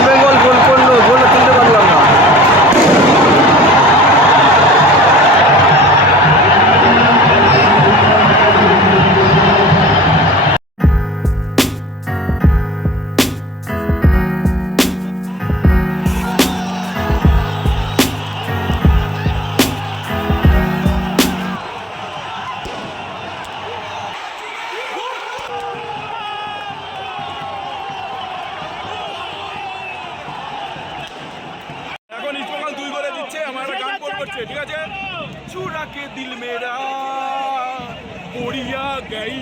East Bengal গোল করলো, গোল তুলতে পারলাম না। ঠিক আছে, চুরা কে দিল মেরা পড়িয়া গই।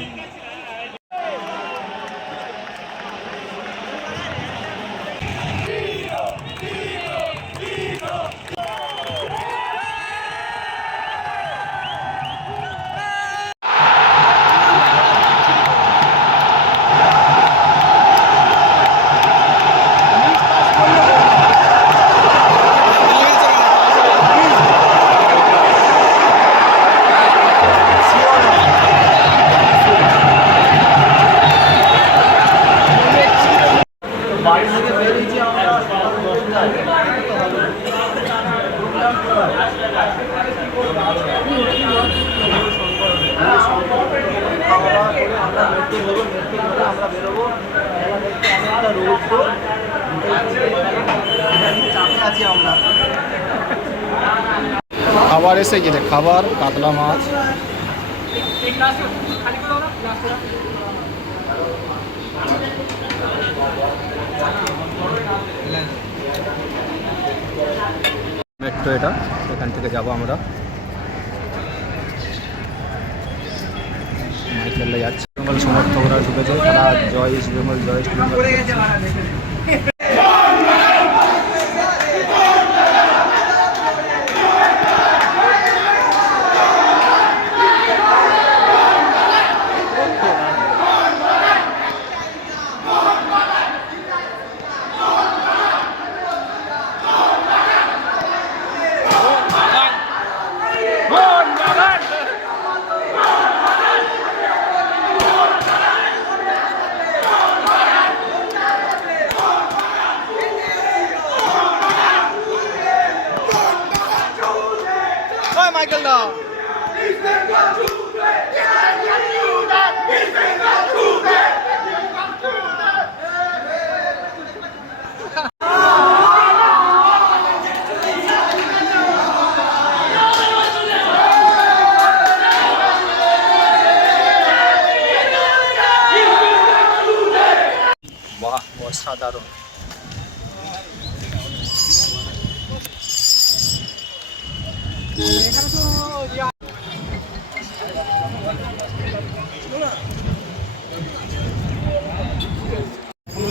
খাবার এসে গেছে, খাবার কাতলা মাছ, মেট্রো এটা, এখান থেকে যাবো আমরা মাইকেলে যাচ্ছি। বেঙ্গল সমর্থকরা ঢুকেছে, তারা জয় ইস্ট বেঙ্গল, জয় East Bengal. Michael now. Wah, অসাধারণ।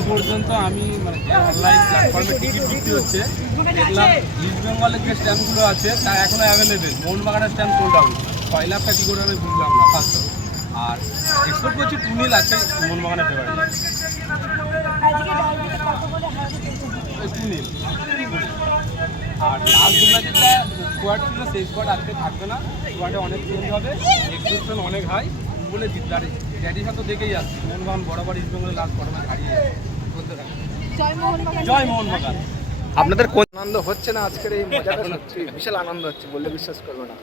পর্যন্ত আমি মানে অনলাইন প্ল্যাটফর্মে টিকিট বিক্রি হচ্ছে, দেখলাম ইস্ট বেঙ্গলের যে স্ট্যাম্পগুলো আছে তা এখনো অ্যাভেলেবেল। মোহনবাগানের স্ট্যাম্প সোল্ড আউট, 6 লাখটা কী করে আমি বুঝলাম না ফার্স্ট। আর এক্সপোর্ট করছি টুনিল আছে মোহনবাগানের ফেভারিট টুনিল। আর লাস্ট দু ম্যাচেরটা স্কোয়াড ছিল, সেই স্কোয়াড আজকে থাকবে না, স্কোয়াডে অনেক চেঞ্জ হবে, এক্সপেকটেশন অনেক হাই বলে জিতদারি ড্যাডির সাথে দেখেই আসছি। মোহনবাগান বরাবর ইস্ট বেঙ্গলের লাস্ট বড় ম্যাচ হারিয়ে বলতে থাকে জয় মোহনবাগান। আপনাদের কোন আনন্দ হচ্ছে না আজকের এই মজাটা? সত্যি বিশাল আনন্দ হচ্ছে, বললে বিশ্বাস করবে না।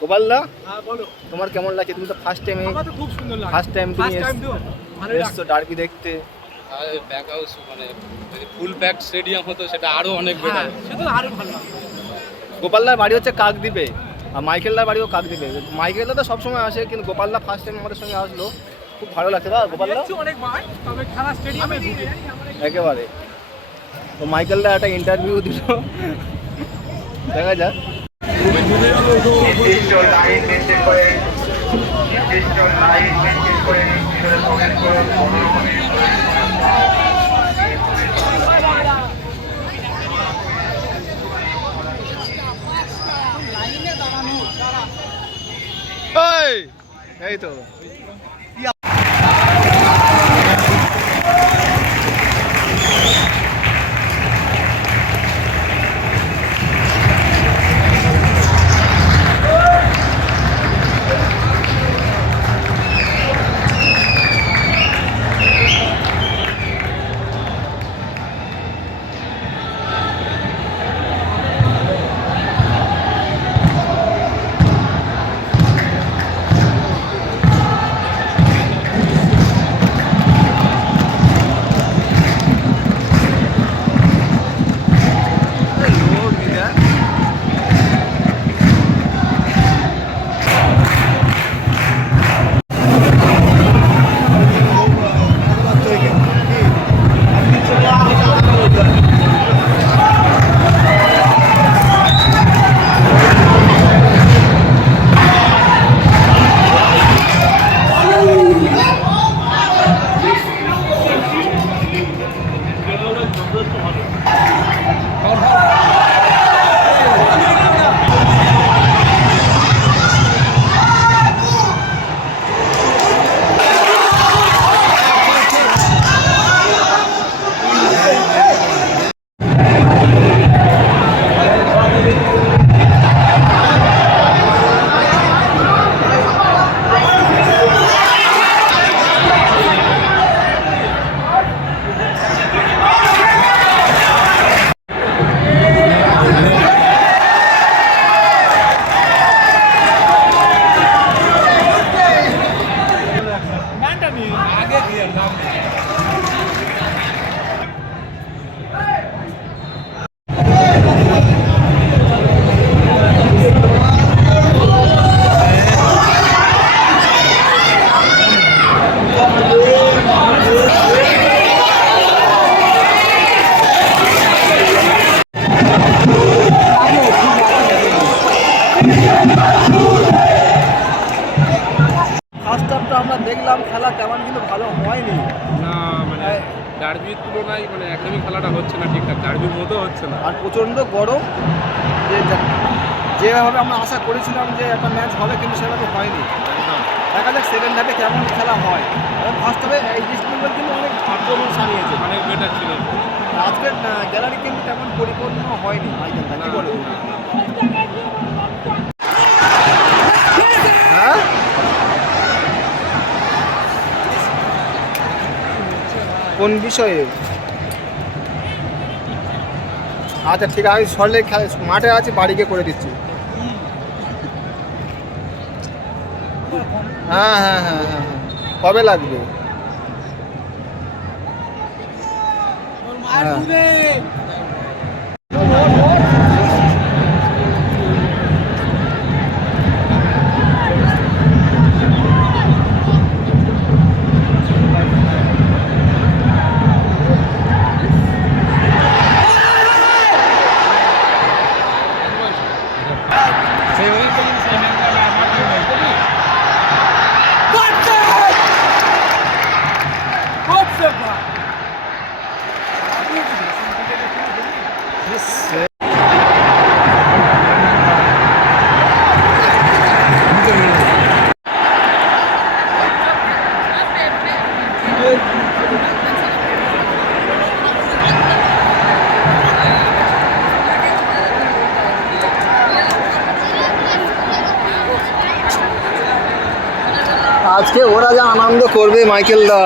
গোপালদা, হ্যাঁ বলো, তোমার কেমন লাগে? তুমি তো ফার্স্ট টাইম, আমার তো খুব সুন্দর লাগে, ফার্স্ট টাইম তুমি ভালো এসছো ডার্বি দেখতে। ব্যাক হাউস মানে যদি ফুল প্যাক স্টেডিয়াম হতো সেটা আরো অনেক বেটার, সেটা আরো ভালো লাগে। গোপালদার বাড়ি হচ্ছে কাকদ্বীপে, আর মাইকেলদার বাড়িও কাকদ্বীপে। মাইকেলদা তো সবসময় আসে, কিন্তু গোপালদা ফার্স্ট টাইম আমাদের সঙ্গে আসলো, খুব ভালো লাগছে। দাদা গোপালদা অনেকবার, তবে খেলা স্টেডিয়ামে ঢুকে একেবারে। তো মাইকেলদা একটা ইন্টারভিউ দিল, দেখা যাক। এই তো ফার্স্ট হাফটা আমরা দেখলাম, খেলা তেমন কিন্তু ভালো হয়নি। না মানে ডার্বির তুলনায় মানে একদমই খেলাটা হচ্ছে না ঠিকঠাক, ডার্বির মতো হচ্ছে না। আর প্রচণ্ড গরম, যেভাবে আমরা আশা করেছিলাম যে একটা ম্যাচ হবে, কিন্তু সেভাবে হয়নি। দেখা যাক সেকেন্ড হাফে কেমন খেলা হয়। ফার্স্ট হাফে এই ইস্ট বেঙ্গল কিন্তু অনেক আক্রমণ সারিয়েছে, অনেক বেটার ছিল। আজকের গ্যালারি কিন্তু তেমন পরিপূর্ণ হয়নি। মাইকেল দা, কি বলো? হ্যাঁ, কোন বিষয়ে? আচ্ছা ঠিক আছে, আমি সরলে মাঠে আছি, বাড়ি গিয়ে করে দিচ্ছি। হ্যাঁ হ্যাঁ হ্যাঁ হ্যাঁ হ্যাঁ, কবে লাগবে? হ্যাঁ। আজকে ওরা যা আনন্দ করবে মাইকেল দা,